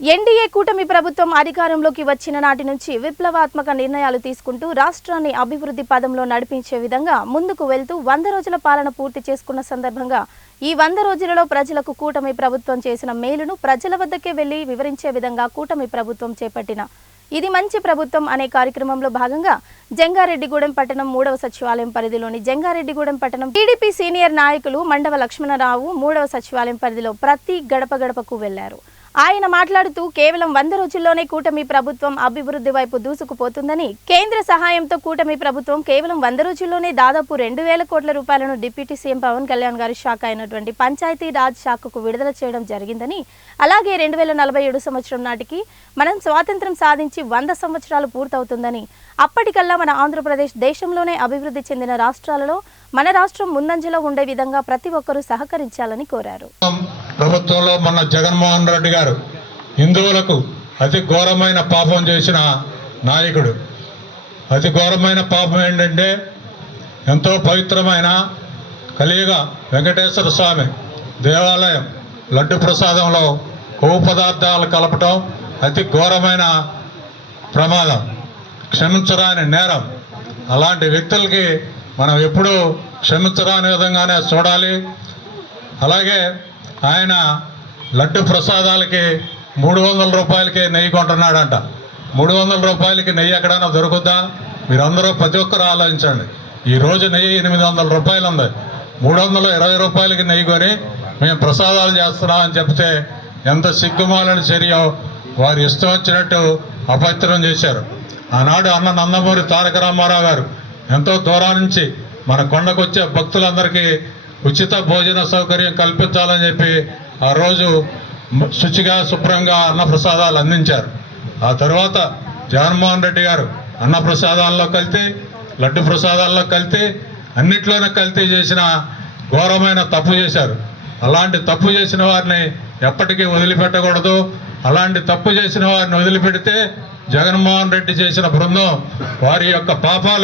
NDA కూటమి ప్రభుత్వం అధికారంలోకి వచ్చిన నాటి నుంచి విప్లవాత్మక నిర్ణయాలు తీసుకుంటూ రాష్ట్రాన్ని అభివృద్ధి పదంలో నడిపించే విధంగా ముందుకు వెళ్తూ 100 రోజుల పాలన పూర్తి చేసుకున్న సందర్భంగా ఈ 100 రోజులలో ప్రజలకు కూటమి ప్రభుత్వం చేసిన మేలును ప్రజల వద్దకే వెళ్లి వివరించే విధంగా కూటమి ప్రభుత్వం చేపట్టిన ఇది మంచి ప్రభుత్వం అనే కార్యక్రమంలో భాగంగా జంగారెడ్డిగూడెం పట్టణం 3వ సచివాలయం పరిధిలోని జంగారెడ్డిగూడెం పట్టణం టీడీపీ సీనియర్ నాయకులు మండవ లక్ష్మణరావు 3వ సచివాలయం పరిధిలో ప్రతి గడప గడపకు వెళ్లారు. ఆయన మాట్లాడుతూ కేవలం 100 రోజుల్లోనే కూటమి ప్రభుత్వం అభివృద్ధి వైపు దూసుకుపోతుందని, కేంద్ర సహాయంతో కూటమి ప్రభుత్వం కేవలం 100 రోజుల్లోనే దాదాపు 2000 కోట్ల రూపాయలను డిప్యూటీ సీఎం పవన్ కళ్యాణ్ గారి శాఖ అయినటువంటి పంచాయతీ రాజ్ శాఖకు విడుదల చేయడం జరిగిందని, అలాగే 2047 సంవత్సరం నాటికి మనం స్వాతంత్ర్యం సాధించి 100 సంవత్సరాలు పూర్తవుతుందని, అప్పటికల్లా మన ఆంధ్రప్రదేశ్ దేశంలోనే అభివృద్ధి చెందిన రాష్ట్రాలలో మన రాష్ట్రం ముందంజలో ఉండే విధంగా ప్రతి ఒక్కరూ సహకరించాలని కోరారు. ప్రభుత్వంలో మన జగన్మోహన్ రెడ్డి గారు హిందువులకు అతి ఘోరమైన పాపం చేసిన నాయకుడు. అతి ఘోరమైన పాపం ఏంటంటే ఎంతో పవిత్రమైన కలియుగ వెంకటేశ్వర స్వామి దేవాలయం లడ్డు ప్రసాదంలో కొవ్వు పదార్థాలు కలపటం అతి ఘోరమైన ప్రమాదం, క్షమించరాని నేరం. అలాంటి వ్యక్తులకి మనం ఎప్పుడూ క్షమించరాని విధంగానే చూడాలి. అలాగే ఆయన లడ్డు ప్రసాదాలకి 300 రూపాయలకి నెయ్యి కొంటున్నాడంట. 300 రూపాయలకి నెయ్యి ఎక్కడైనా దొరుకుద్దా? మీరందరూ ప్రతి ఒక్కరు ఆలోచించండి. ఈరోజు నెయ్యి 800 రూపాయలు ఉంది. 320 రూపాయలకి నెయ్యి కొని మేము ప్రసాదాలు చేస్తున్నామని చెప్తే ఎంత సిగ్గుమాలని చర్య. వారు ఇష్టం వచ్చినట్టు అపవిత్రం చేశారు. ఆనాడు అన్న నందమూరి తారక రామారావు గారు ఎంతో దూరం నుంచి మన కొండకు వచ్చే భక్తులందరికీ ఉచిత భోజన సౌకర్యం కల్పించాలని చెప్పి ఆ రోజు శుచిగా శుభ్రంగా అన్నప్రసాదాలు అందించారు. ఆ తర్వాత జగన్మోహన్ రెడ్డి గారు అన్నప్రసాదాల్లో కల్తీ, లడ్డు ప్రసాదాల్లో కల్తీ, అన్నిట్లోనే కల్తీ చేసిన ఘోరమైన తప్పు చేశారు. అలాంటి తప్పు చేసిన వారిని ఎప్పటికీ వదిలిపెట్టకూడదు. అలాంటి తప్పు చేసిన వారిని వదిలిపెడితే జగన్మోహన్ రెడ్డి చేసిన బృందం వారి యొక్క పాపాలు